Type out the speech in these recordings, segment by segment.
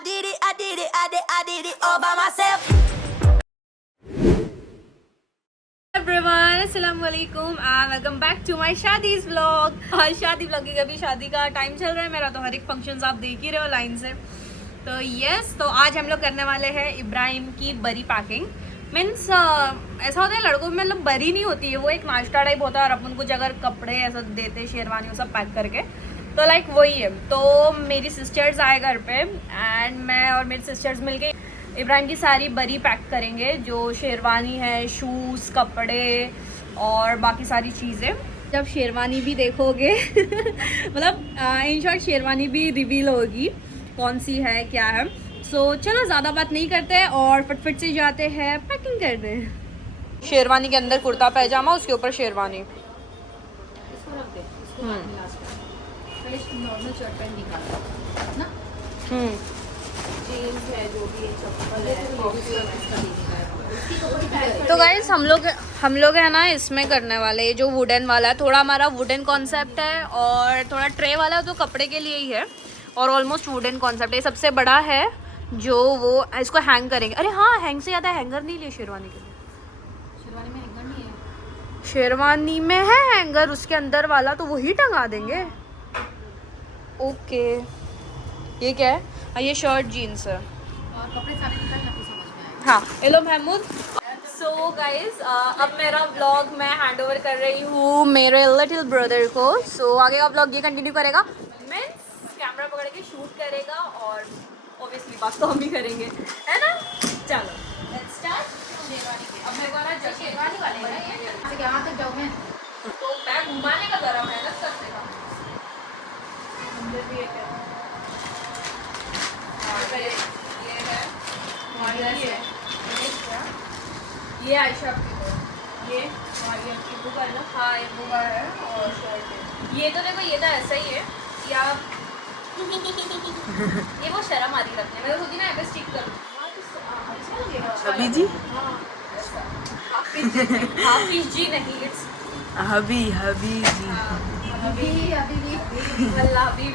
did it all by myself. Everyone, अस्सलाम वालेकुम and welcome back to my Shadi's vlog. आज शादी व्लॉग की अभी शादी का टाइम चल रहा है मेरा, तो हर एक फंक्शंस आप देख ही रहे हो लाइन से। तो यस, तो आज हम लोग करने वाले हैं इब्राहिम की बरी पैकिंग। मीन्स ऐसा होता है लड़कों में, मतलब बरी नहीं होती है, वो एक नाश्ता टाइप होता है और अपन कुछ अगर कपड़े ऐसा देते शेरवानी वो सब पैक करके, तो लाइक वही है। तो मेरी सिस्टर्स आए घर पे एंड मैं और मेरी सिस्टर्स मिलके इब्राहिम की सारी बरी पैक करेंगे, जो शेरवानी है, शूज़, कपड़े और बाकी सारी चीज़ें। जब शेरवानी भी देखोगे मतलब इन शॉर्ट शेरवानी भी रिवील होगी कौन सी है क्या है। सो चलो ज़्यादा बात नहीं करते हैं और फटफट से जाते हैं पैकिंग करते हैं। शेरवानी के अंदर कुर्ता पैजामा, उसके ऊपर शेरवानी। नॉर्मल शर्ट पैंट निकाल ना, जीन्स है जो भी है, चप्पल है। तो गाइस हम लोग है ना इसमें करने वाले, ये जो वुडन वाला है, थोड़ा हमारा वुडन कॉन्सेप्ट है और थोड़ा ट्रे वाला है तो कपड़े के लिए ही है और ऑलमोस्ट वुडन कॉन्सेप्ट है। सबसे बड़ा है जो वो इसको हैंग करेंगे। अरे हाँ, हैंग से ज़्यादा हैंगर नहीं लिए शेरवानी के लिए। शेरवानी में हैंगर नहीं है, शेरवानी में है हैंगर, उसके अंदर वाला तो वही टंगा देंगे। ओके, ये क्या है? ये शर्ट जीन्स है और कपड़े सारे निकालना तो समझ में आएगा। हाँ। हेलो महमूद। सो गाइज अब मेरा व्लॉग मैं हैंड ओवर कर रही हूँ मेरे लिटिल ब्रदर को। सो आगे का व्लॉग ये कंटिन्यू करेगा, मीन्स कैमरा पकड़ के शूट करेगा और ऑब्वियसली बात तो हम ही करेंगे, है ना। चलो लेट्स स्टार्ट। शेरवानी के अब मेरे को ना शेरवानी वाले हैं, यहाँ तक जाऊँ मैं तो मैं घुमाने का जरा मेहनत करने का अंदर भी एक है, ये है और ये है, ये आयशा की है, ये और ये इब्बू का है ना। हाँ ये बुआ है और शर्ट है। ये तो देखो, ये तो ऐसा ही है या ये वो शर्म आ रही रखने में, मैं तो सोची ना यहाँ पे स्टिक करूँ। अच्छा लगेगा हबी जी, हाफिज जी नहीं, इट्स हबी हबी जी। अभी अभी भी अल्लाह भी।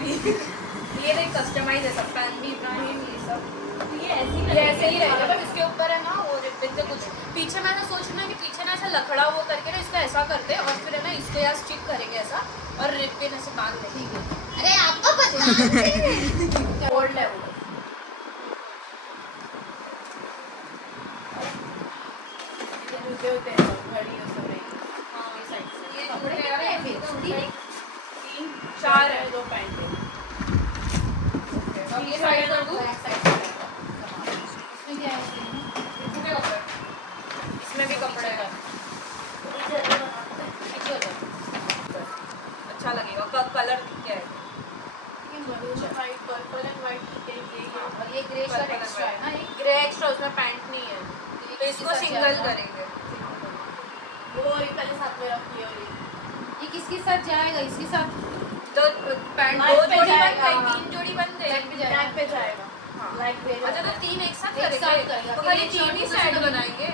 ये देख कस्टमाइज है सब, फैन भी इब्राहिम, ये सब ये ऐसे ही रहेगा, बट इसके ऊपर है ना वो रिबन से कुछ पीछे मैंने सोचा ना कि पीछे ना ऐसा लकड़ा वो करके ना इसको ऐसा करते और फिर है ना इसको यहाँ स्टिक करेंगे ऐसा और रिबन ऐसे बांध देंगे। अरे आपको पता ओल्ड है वो। जूते होते हैं घड़ी और सब रहेगी। हाँ ये साइड से ये कपड़े कपड़े कितने हैं हैं फिर? 3 4 है। 2 पैंट है। अब ये साइड कर दूँ, बैक साइड पे रहेगा। इसमें क्या है? इसमें भी कपड़े हैं, अच्छा लगेगा। कलर क्या है? वाइट, पर्पल एंड वाइट और ये grey purple shirt and extra है ना, वाइट। एक ग्रे एक्स्ट्रा, उसमें पैंट नहीं है तो इसको सिंगल करेंगे। वो ये पहले साथ में रखी है। ये किसके साथ जाएगा? इसके साथ तो पैंट Light 2 पे जोड़ी बन जाएगा, गई, हाँ। 3 जोड़ी बन गई। बैक पे जाएगा। हाँ। लाइट पे अच्छा तो 3 एक साथ एक साथ करेंगे, करेगा। तो खाली एक 3 ही शर्ट सेट दूसरी बनाएंगे।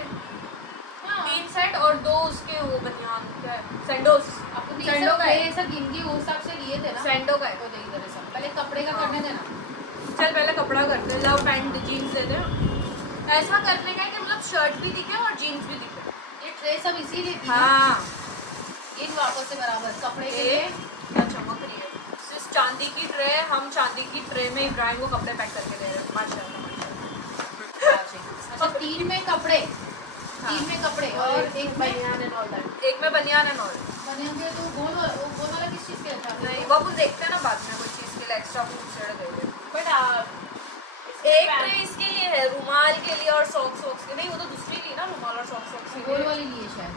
हाँ। 3 सेट और 2 उसके वो बनियान क्या है, सैंडोस। आपको सैंडो का है, ऐसा गिन के वो हिसाब से लिए थे ना। सैंडो का है। तो देख इधर सब पहले कपड़े का हाँ। करने देना। चल पहले कपड़ा करते हैं, लाओ पैंट जीन्स देते हैं। ऐसा करने का है कि मतलब शर्ट भी दिखे और जीन्स भी दिखे। ये ट्रे सब इसीलिए थी ना। हाँ ये वापस से बराबर कपड़े के ये लिए। क्या चमक रही है। सिर्फ चांदी की ट्रे, हम चांदी की ट्रे में इब्राहिम को कपड़े पैक करके दे रहे हैं। माशाल्लाह अच्छा 3 में कपड़े, 3 में कपड़े और एक बनियान एंड ऑल दैट। एक में बनियान है नॉल। बनियान के तो गोल वाला किस चीज़ के था? नहीं वो अपन देखते हैं ना बाद में, कुछ चीज़ के लिए एक्स्ट्रा फूड सेट देंगे। बट एक ट्रे इसके लिए है, रुमाल के लिए और सॉक्स के। नहीं वो तो दूसरी ली ना, रुमाल और सॉक्स के गोल लिए। वाली लिए शायद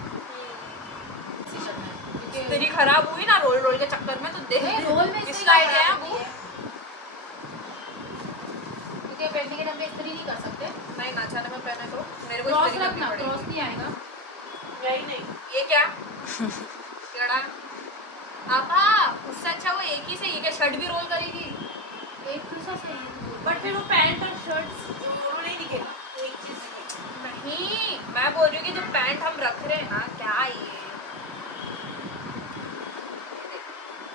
इसी शर्ट में, क्योंकि तेरी खराब हुई ना रोल के चक्कर में, तो देख नहीं, रोल में इसका आइडिया है वो। क्योंकि पहनने के टाइम पे इस्त्री नहीं कर सकते। नहीं ना चाहे मैं पहने तो मेरे को क्रॉस इस्त्री करनी रखना, पड़ेगी। क्रॉस नहीं आएगा। यही नहीं, ये क्या केड़ा आपा, उससे अच्छा वो एक ही से, ये क्या शर्ट भी रोल करेगी। एक दूसरा से बट फिर वो पैंट और शर्ट दोनों नहीं दिखेगा, एक चीज दिखेगी। नहीं मैं बोल रही हूँ कि जो पैंट हम रख रहे हैं ना, क्या ये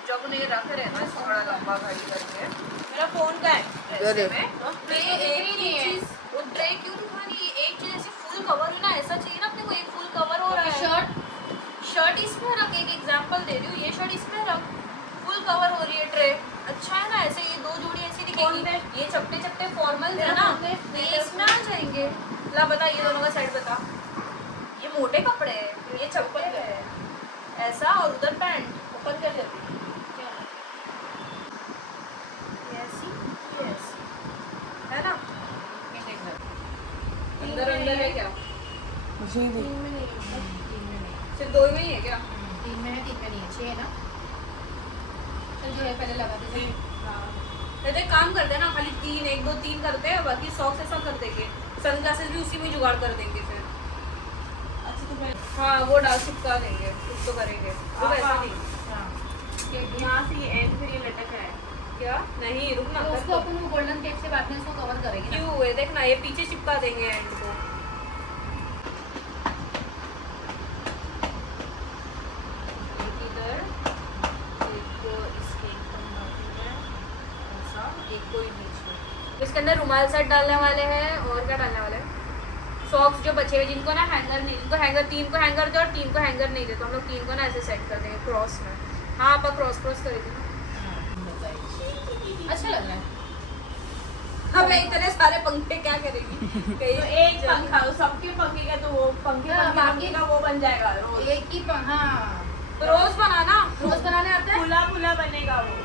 जब उन्हें रख रहे हैं ना इसको थोड़ा लंबा खड़ी करके। मेरा फोन का है अरे। में तो ये एक ही चीज वो ट्रे क्यों दिखानी है, एक चीज ऐसे फुल कवर है ना, ऐसा चाहिए ना अपने को, एक फुल कवर हो रहा है। शर्ट इसमें रख, एक एग्जांपल दे रही हूँ, ये शर्ट इसमें रख, फुल कवर हो रही है ट्रे, अच्छा है ना। ऐसे ये दो जोड़ी ऐसी दिखेगी, ये चपटे चपटे फॉर्मल है ना, तो ये इसमें आ जाएंगे। ला बता, ये दोनों का सेट बता। ये मोटे कपड़े हैं, ये चप्पल है ऐसा, और उधर पैंट ओपन कर देती है ना, अंदर अंदर है क्या, मुझे भी सिर्फ दो में ही है क्या? 3 में है, 3 में नहीं है, 6 है ना। चल जो है पहले लगा दे। तो एक काम करते हैं ना, खाली 3 1 2 3 करते हैं, बाकी सॉक्स ऐसा कर देंगे, सनग्लासेस भी उसी में जुगाड़ कर देंगे फिर। हाँ वो डाल चिपका देंगे, कुछ तो करेंगे वो वैसा नहीं। यहाँ से ये एंड फिर ये लटक है क्या नहीं, रुक ना, तो उसको अपन वो गोल्डन टेप से बाद में इसको कवर करेंगे ना। क्यों है देख ना, ये पीछे चिपका देंगे एंड को। एक इधर, एक इसके एकदम बाजू में, ऐसा, एक को ही बीच में। इसके अंदर रुमाल सेट डालने वाले हैं, और क्या डालने वाले हैं, सॉक्स जो बचे हुए, जिनको ना हैंगर नहीं, जिनको हैंगर 3 को हैंगर दे और 3 को हैंगर नहीं दे, तो हम लोग 3 को ना ऐसे सेट कर देंगे क्रॉस में। हाँ आप क्रॉस करेंगे ना, अच्छा लग रहा है। हमें इतने सारे पंखे क्या करेगी तो एक पंखा, सबके पंखे का तो वो पंखे हाँ, बाकी का वो बन जाएगा रोज। एक ही हाँ रोज बनाना, रोज बनाने आता है। फूला फूला बनेगा वो।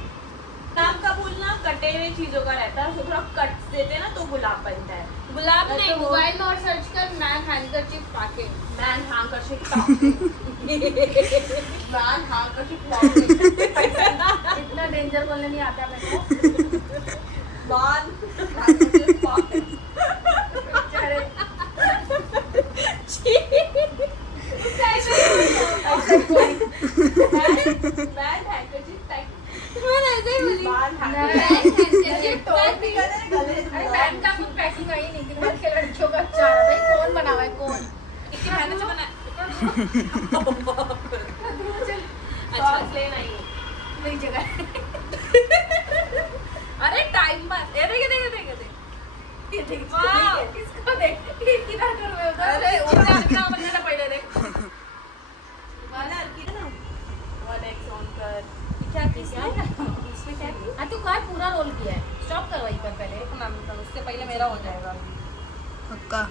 गुलाब का फूल ना कटे हुए चीजों का रहता है, उसको थोड़ा कट देते हैं ना तो गुलाब बनता है। गुलाब तो नहीं, वो मोबाइल में और सर्च कर man handkerchief packing. Man handkerchief man handkerchief इतना डेंजर बोलने नहीं आता मेरे को। मैन हैंकरचीफ मैन हैंकरचीफ मैंने ऐसे ही बोली। अरे मैन का कुछ पैकिंग आई नहीं थी, घर के लड़कियों का अच्छा रहा भाई। कौन बना हुआ है कौन? इसकी मेहनत से बना अच्छा लेना ही नई जगह। अरे टाइम पास, ये देख देख देख देख, ये देख वाह। इसको देख किधर कर रहे हो उधर? अरे उधर क्या बनना पड़ेगा देख। क्या किया इसमें क्या है? हाँ तू कार पूरा रोल किया है, स्टॉप कर वहीं पर पहले। मैम उससे पहले मेरा हो जाएगा। पक्का।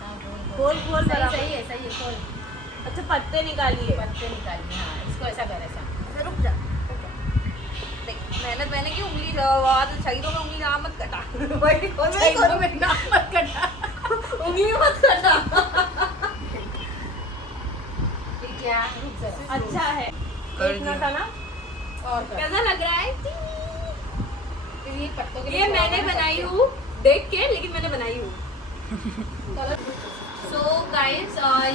हाँ खोल खोल सही बराबर। सही है सही है खोल। अच्छा पत्ते निकालिए। पत्ते निकालिए, हाँ इसको ऐसा कर ऐसा। रुक जा देख, मेहनत मैंने की, उंगली आवाज शहीदों में उंगली मत कटा। वही खोल वही खोल, में नाम मत करना। उंगली मत कटा। ये क्या रुक जरा। अच्छा है कर देखना दिया। था ना। और कर। कैसा लग रहा है? फिर ये पत्तों के लिए ये मैंने बनाई हूँ देख के, लेकिन मैंने बनाई हूँ। सो गाइस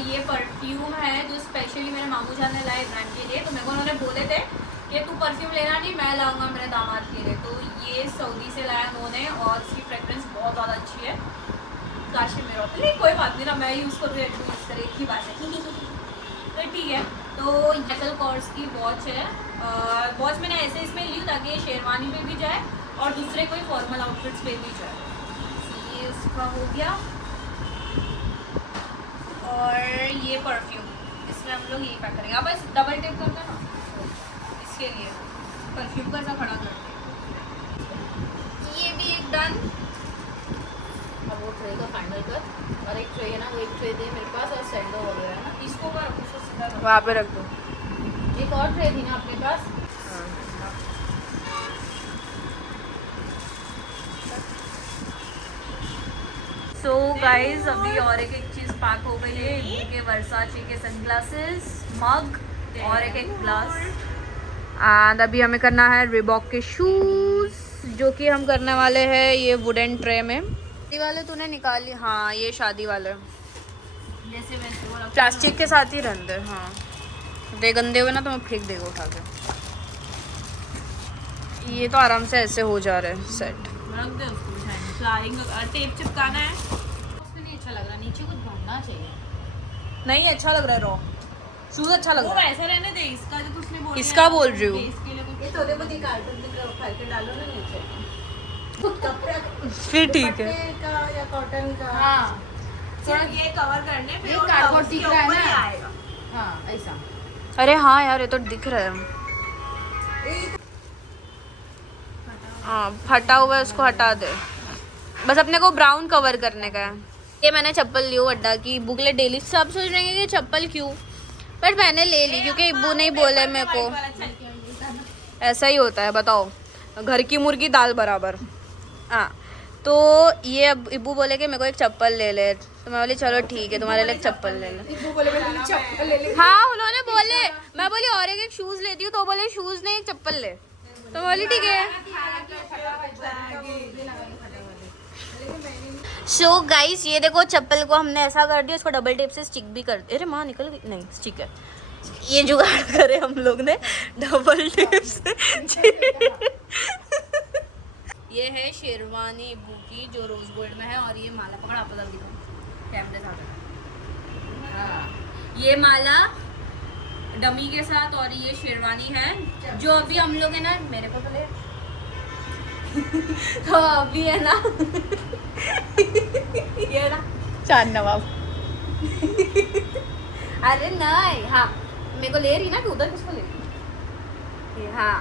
ये परफ्यूम है जो स्पेशली मेरे मामू जान ने लाए ब्रांड के लिए। तो मेरे को उन्होंने बोले थे कि तू परफ्यूम लेना नहीं, मैं लाऊंगा मेरे दामाद के लिए। तो ये सऊदी से लाया उन्होंने, और इसकी फ्रेगरेंस बहुत ज़्यादा अच्छी है। काशी में होता नहीं, कोई बात नहीं ना, मैं यूज़ करूँ या यूज़ करे, एक ही बात है। तो ठीक है। तो मैकल कॉर्स की वॉच है। वॉच मैंने ऐसे इसमें ली ताकि ये शेरवानी पे भी जाए और दूसरे कोई फॉर्मल आउटफिट्स पे भी जाए। ये उसका हो गया। और ये परफ्यूम, इसमें हम लोग यही पैक करेंगे। आप बस डबल टेप करना ना इसके लिए, परफ्यूम को ऐसा खड़ा करते। ये भी एक डन। अब वो ट्रे का फाइनल कर, और एक ट्रे है ना, वो एक ट्रे दे मेरे पास, और सैंडो वगैरह है ना। इसको कर, उसको सीधा कर। वहाँ पे रख दो। एक और ट्रे थी ना अपने पास। सो गाइज अभी और एक चीज़ पैक हो गई है, इनके वर्साचे के सनग्लासेस, मग और एक ग्लास। एंड अभी हमें करना है रिबॉक के शूज़, जो कि हम करने वाले हैं ये वुडन ट्रे में। शादी वाले तूने निकाली? हाँ ये शादी वाले जैसे वैसे वो प्लास्टिक के साथ ही रहते हैं। हाँ दे गंदे हुए ना तो मैं फेंक देगा उठा के। ये तो आराम से ऐसे हो जा रहे हैं सेट। रख दे उसको, फ्लावरिंग टेप चिपकाना है। उसमें नहीं अच्छा लग रहा, नीचे कुछ ढूंढना चाहिए। नहीं अच्छा लग रहा है रॉ, शूज अच्छा लग वो रहा है। वैसा रहने दे, इसका जो तुझने बोला इसका बोल रही हूँ। इसके लिए कुछ ये तो देखो जी कार्टून फाड़ के डालो ना नीचे कपड़े फिर ठीक है। दुपट्टे का या कॉटन का। हाँ थोड़ा ये कवर करने पे ये और कार्डबोर्ड उसके दिख रहा है ऊपर ना। ही आएगा। हाँ ऐसा। अरे हाँ यार ये तो दिख रहा है। हाँ फटा हुआ है, इसको हटा दे। बस अपने को ब्राउन कवर करने का है। ये मैंने चप्पल ली हो अड्डा की, बुकले डेली। सब सोच रहे हैं कि चप्पल क्यों, बट मैंने ले ली क्योंकि इब्बू नहीं बोले मेरे को। ऐसा ही होता है, बताओ, घर की मुर्गी दाल बराबर। हाँ तो ये अब इब्बू बोले कि मेरे को एक चप्पल ले ले, तो मैं बोली चलो ठीक है तुम्हारे लिए एक चप्पल ले ले। हाँ उन्होंने बोले, मैं बोली और एक शूज लेती हूँ, तो बोले शूज नहीं एक चप्पल ले, तो मैं बोली ठीक है। सो गाइस ये देखो चप्पल को हमने ऐसा कर दिया, इसको डबल टेप से स्टिक भी कर दिया। अरे माँ निकल गई, नहीं स्टिक है। ये जुगाड़ करे हम लोग ने डबल टेप से। ये है शेरवानी इब्बू की जो रोज गोल्ड में है, और ये माला पकड़ आप बदल दिखाओ कैमरे साथ। ये माला डमी के साथ, और ये शेरवानी है जो अभी हम लोग है ना, मेरे को तो ले तो अभी है ना ये ना चांद नवाब। अरे नहीं, हाँ मेरे को ले रही ना, कि उधर किसको ले रही? हाँ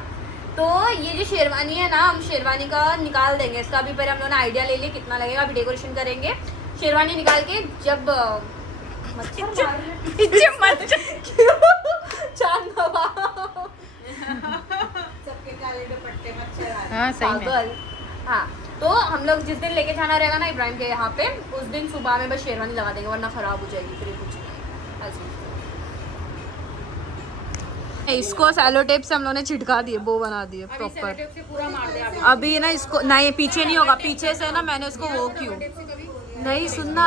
तो ये जो शेरवानी है ना, हम शेरवानी का निकाल देंगे इसका। अभी पहले हम लोगों ने आइडिया ले लिया कितना लगेगा, अभी डेकोरेशन करेंगे। शेरवानी निकाल के जब मच्छर मार चांद नवाब सबके काले दुपट्टे मच्छर आ रहे। हाँ सही में। हाँ तो हम लोग जिस दिन लेके जाना रहेगा ना इब्राहिम के यहाँ पे, उस दिन सुबह में बस शेरवानी लगा देंगे, वरना खराब हो जाएगी फिर कुछ नहीं। इसको सैलो टेप से हम लोगों ने छिटका दिए, बो बना दिए प्रॉपर। पूरा मार दे आप। अभी ना इसको नहीं, पीछे नहीं होगा, पीछे से ना मैंने इसको वो क्यों नहीं सुनना,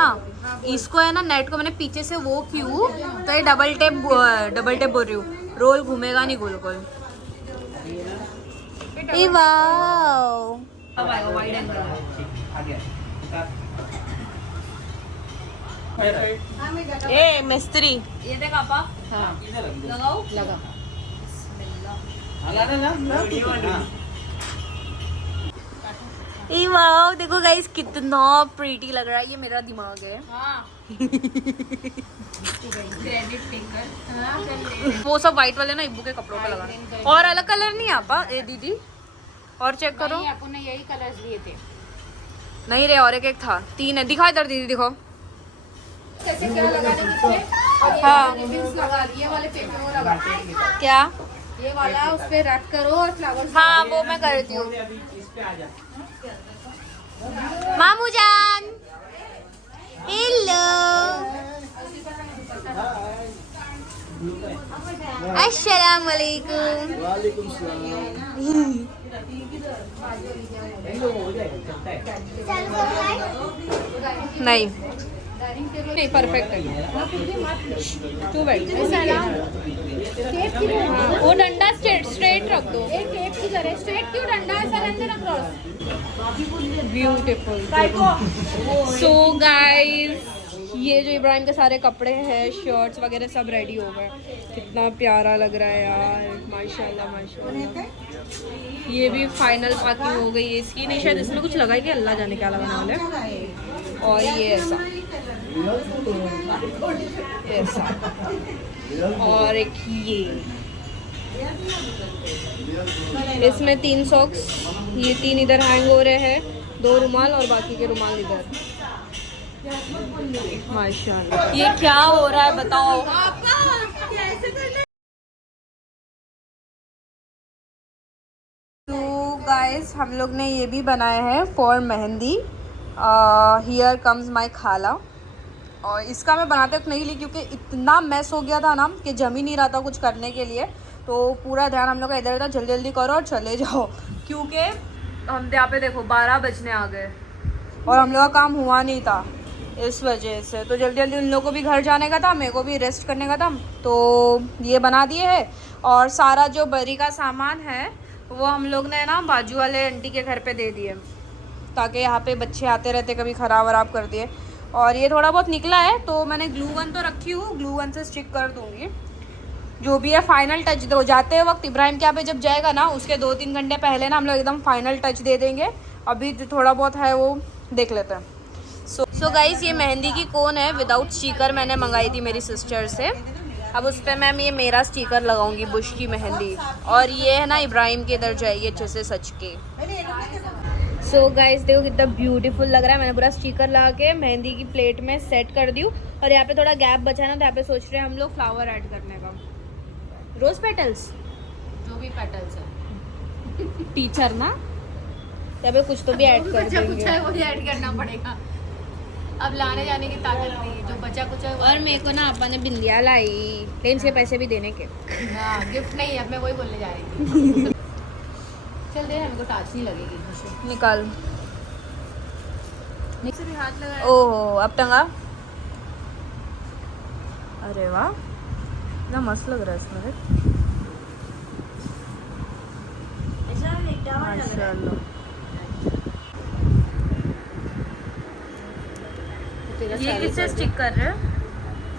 इसको है ना नेट को मैंने पीछे से वो क्यों, तो ये डबल टेप बोल रही हूँ, रोल घूमेगा नहीं गोल गोल। ए मिस्त्री ये देख आपा। हाँ लगाओ लगा। वाओ देखो गाइस कितना प्रीटी लग रहा है। ये मेरा दिमाग है। क्रेडिट लेकर वो सब व्हाइट वाले ना इब्बू के कपड़ों पे लगा, और अलग कलर नहीं आपा। ए दीदी और चेक करो। नहीं, अपन ने यही कलर्स लिए थे। नहीं रे और एक था, 3 है। दिखा इधर दीदी, दिखाओ। कैसे क्या लगाने की और ये हाँ। रिबन्स लगा दिए वाले पेपर वो लगा क्या? ये वाला उस पे रख करो और फ्लावर्स। हाँ वो मैं करती हूँ। मामू जान हेलो, अस्सलाम वालेकुम। नहीं नहीं परफेक्ट है, टू बेड। वो डंडा स्ट्रेट रख दो। टेप की तरह स्ट्रेट क्यों, डंडा ऐसा रहने देना क्रॉस। ब्यूटीफुल। सो गाइस ये जो इब्राहिम के सारे कपड़े हैं, शर्ट्स वगैरह सब रेडी हो गए। कितना प्यारा लग रहा है यार, माशाल्लाह माशाल्लाह। ये भी फाइनल पैकिंग हो गई है इसकी। नहीं शायद इसमें कुछ लगा है कि अल्लाह जाने क्या लगाने वाला है। और ये ऐसा और एक इसमें 3 सॉक्स, ये 3 इधर हैंग हो रहे हैं, 2 रुमाल और बाकी के रुमाल इधर। माशाल्लाह ये क्या हो रहा है बताओ। तो गाइस हम लोग ने ये भी बनाया है for mehndi, here comes my खाला। और इसका मैं बनाते वक्त नहीं ली क्योंकि इतना मैस हो गया था ना कि जम ही नहीं रहा था कुछ करने के लिए। तो पूरा ध्यान हम लोग का इधर उधर, जल्दी जल्दी करो और चले जाओ, क्योंकि हम यहाँ पे देखो 12 बजने आ गए और हम लोग का काम हुआ नहीं था इस वजह से। तो जल्दी जल्दी उन लोगों को भी घर जाने का था, मेरे को भी रेस्ट करने का था, तो ये बना दिए है। और सारा जो बरी का सामान है वो हम लोग ने ना बाजू वाले आंटी के घर पे दे दिए, ताकि यहाँ पे बच्चे आते रहते कभी ख़राब वराब कर दिए। और ये थोड़ा बहुत निकला है तो मैंने ग्लू गन तो रखी हूँ, ग्लू गन से स्टिक कर दूँगी। जो भी है फाइनल टच दो जाते वक्त इब्राहिम के यहाँ पे जब जाएगा ना उसके 2-3 घंटे पहले ना हम लोग एकदम फाइनल टच दे देंगे। अभी जो थोड़ा बहुत है वो देख लेते हैं। सो गाइस ये मेहंदी की कोन है विदाउट स्टिकर, मैंने मंगाई थी मेरी सिस्टर से। अब उस पर मैम ये मेरा स्टिकर लगाऊंगी बुश की मेहंदी, और ये है ना इब्राहिम के इधर जाएगी अच्छे से सच के। सो गाइस देखो कितना ब्यूटीफुल लग रहा है। मैंने पूरा स्टिकर लगा के मेहंदी की प्लेट में सेट कर दी हूँ, और यहाँ पे थोड़ा गैप बचा है ना तो यहाँ पे सोच रहे हैं हम लोग फ्लावर ऐड करने का। रोज पेटल्स जो भी पेटल्स है टीचर ना, यहाँ पे कुछ तो भी ऐड कर बचा कुछ देंगे। है वो ऐड करना पड़ेगा, अब लाने जाने की ताकत नहीं है, जो बचा कुछ है वो और मेरे को ना अपा ने बिंदिया लाई, लेकिन इसके पैसे भी देने के। हाँ गिफ्ट नहीं है, अब मैं वही बोलने जा रही थी। चल दे, हमको टाच नहीं लगेगी। निकाल। हाथ लगा ओहो अब टंगा। अरे वाह इतना मस्त लग रहा है इसमें। माशाल्लाह। ये किससे स्टिक कर रहे हैं?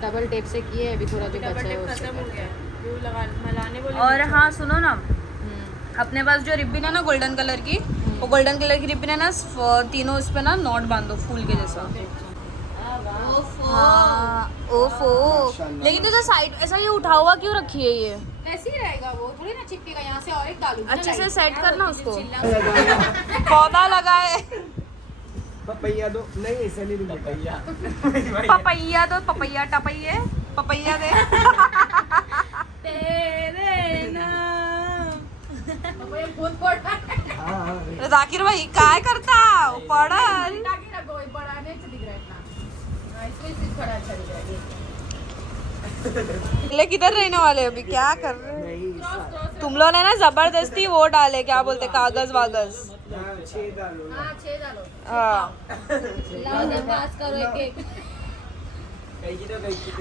डबल टेप से किए, अभी थोड़ा जो बचा है उससे खत्म हो गया है। वो लगा मिलाने बोले। और हाँ सुनो ना, अपने पास जो रिबन है ना गोल्डन कलर की, वो गोल्डन कलर की रिबन है ना, तीनों इस पे ना नॉट बांधो फूल के जैसा। हाँ ओफो, लेकिन तो साइड ऐसा ये उठा हुआ क्यों रखी है ये? ऐसे ही रहेगा, वो थोड़ी ना चिपकेगा। यहाँ से और एक डालू अच्छे से सेट करना उसको। पौधा लगाए पपैया दो, नहीं ऐसा नहीं दूंगा पपैया। पपैया दो, पपैया टपैये पपैया दे। तेरे नाम। जाकिर भाई काय करता पडल ले किधर रहने वाले अभी क्या कर रहे हैं तुम लोग ने? ना जबरदस्ती वो डाले क्या बोलते कागज वागज। हाँ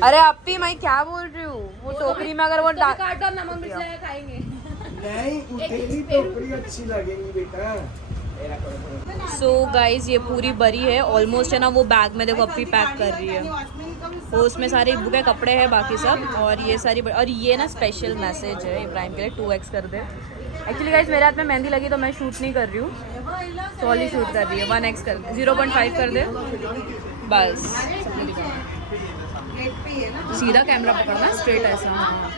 अरे अप्पी मैं क्या बोल रही हूँ, वो टोकरी में अगर वो काटो, नमक मिर्च खाएंगे। नहीं उठेली टोकरी अच्छी लगेगी बेटा। सो गाइज ये पूरी बरी है ऑलमोस्ट है ना, वो बैग में देखो अप्पी पैक कर रही है। वो उसमें सारे इब्बू के कपड़े हैं बाकी सब, और ये सारी और ये ना स्पेशल मैसेज है इब्राहिम के लिए 2x कर दे। एक्चुअली गाइज मेरे हाथ में मेहंदी लगी तो मैं शूट नहीं कर रही हूँ, सॉली शूट कर रही है। 1x कर दे, 0.5 कर दे बस। सीधा कैमरा पकड़ना स्ट्रेट ऐसा। हाँ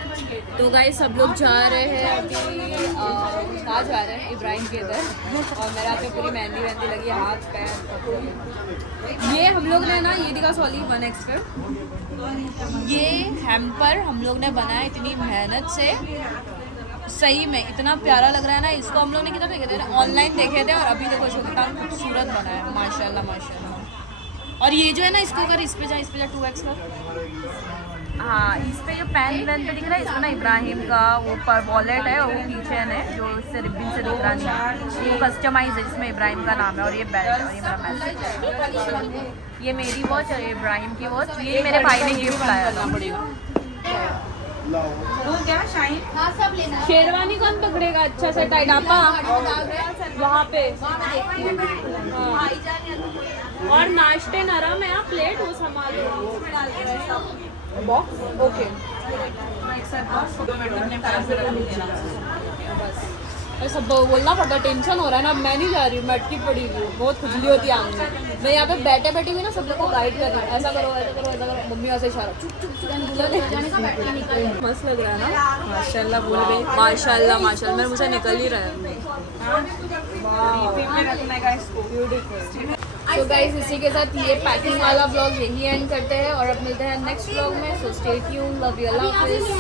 तो गाइस सब लोग जा रहे हैं अभी, कहाँ जा रहे हैं? इब्राहिम के इधर। और मेरे हाथ में पूरी मेहंदी वहंदी लगी है, हाथ पैर। ये हम लोग ने ना ये दिखा सॉली 1x कर, ये हैम्पर हम लोग ने बनाया इतनी मेहनत से, सही में इतना प्यारा लग रहा है ना। इसको हम लोग ने कितना देखे थे, ऑनलाइन देखे थे, और अभी देखो इसको कितना खूबसूरत बना है माशाल्लाह माशाल्लाह। और ये जो है ना इसको अगर इस पे जा 2x कर। हाँ इस पे जो पैन वैन पे दिख रहा है, इसमें ना इब्राहिम का वो पर वॉलेट है और वो किचन है जो इससे रिबन से दिख रहा नहीं, वो कस्टमाइज है जिसमें इब्राहिम का नाम है। और ये बैग है और ये मेरा मैसेज, ये मेरी वॉच और ये इब्राहिम की वॉच, ये मेरे भाई ने गिफ्ट लाया था। क्या शाइन हाँ सब लेना। शेरवानी कौन पकड़ेगा अच्छा से टाइट? आपा वहाँ पे। हाँ। और नाश्ते नरम है, आप प्लेट वो संभालो उसमें डाल के बॉक्स। ओके बस सब बोलना पड़ता है, टेंशन हो रहा है ना। मैं नहीं जा रही हूँ, मैं अटकी पड़ी हुई हूँ, बहुत खुजली होती है आंख में। मैं यहाँ पे बैठे बैठी हुई ना सब लोग को गाइड कर रही हूँ, ऐसा करो ऐसा करो ऐसा करो। मम्मी ऐसे इशारा चुप चुप चुप मस्त लग रहा है ना माशाल्लाह। बोल रहे माशाल्लाह माशाल्लाह, मेरे मुँह से निकल ही रहा है। तो गाइस इसी के साथ ये पैकिंग वाला व्लॉग यही एंड करते हैं, और अब मिलते हैं नेक्स्ट व्लॉग में। So stay tuned, love you, अल्लाह हाफिज़।